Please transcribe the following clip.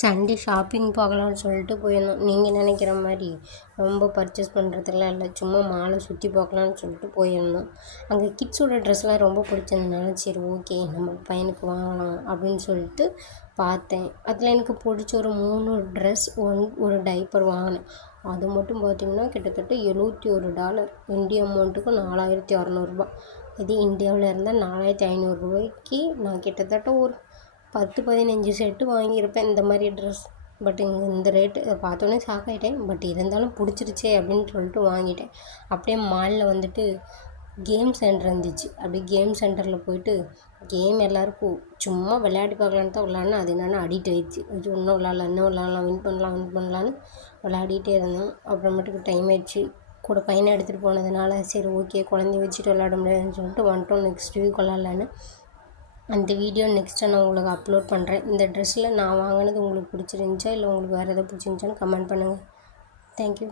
Sunday shopping போகலான்னு சொல்லிட்டு போயிருந்தோம். நீங்கள் நினைக்கிற மாதிரி ரொம்ப பர்ச்சேஸ் பண்ணுறதுலாம் இல்லை, சும்மா மாலை சுற்றி பார்க்கலான்னு சொல்லிட்டு போயிருந்தோம். அங்கே கிட்ஸோட ட்ரெஸ்லாம் ரொம்ப பிடிச்சதுனால சரி ஓகே நம்ம பையனுக்கு வாங்கலாம் அப்படின்னு சொல்லிட்டு பார்த்தேன். அதில் எனக்கு பிடிச்ச ஒரு 3 ட்ரெஸ், ஒரு டைப்பர் வாங்கினேன். அது மட்டும் பார்த்திங்கன்னா கிட்டத்தட்ட $71 இந்திய அமௌண்ட்டுக்கு 4600 இது இந்தியாவில் இருந்தால் 4500 நான் கிட்டத்தட்ட ஒரு 10-15 செட்டு வாங்கியிருப்பேன் இந்த மாதிரி ட்ரெஸ். பட் இங்கே இந்த ரேட்டு பார்த்தோன்னே ஷாக் ஆகிட்டேன். பட் இருந்தாலும் பிடிச்சிருச்சே அப்படின்னு சொல்லிட்டு வாங்கிட்டேன். அப்படியே மாலில் வந்துட்டு கேம் சென்டர் இருந்துச்சு. அப்படியே கேம் சென்டரில் போயிட்டு கேம் எல்லாருக்கும் சும்மா விளையாடி பார்க்கலான்னு தான் விளாட்னேன். அது என்னென்னா அடிக்ட் ஆகிடுச்சு. அது இன்னும் விளாட்லாம் வின் பண்ணலான்னு விளையாடிட்டே இருந்தேன். அப்புறமேட்டுக்கு டைம் ஆயிடுச்சு. கூட பையனை எடுத்துகிட்டு போனதுனால சரி ஓகே குழந்தைய வச்சுட்டு விளையாட முடியாதுன்னு சொல்லிட்டு வந்துட்டோம். நெக்ஸ்ட் வீக் விளாட்லான்னு அந்த வீடியோ நெக்ஸ்ட்டு நான் உங்களுக்கு அப்லோட் பண்ணுறேன். இந்த ட்ரெஸ்ஸில் நான் வாங்கினது உங்களுக்கு பிடிச்சிருந்துச்சா இல்லை உங்களுக்கு வேறு எதாவது பிடிச்சிருந்துச்சான்னு கமெண்ட் பண்ணுங்கள். தேங்க்யூ.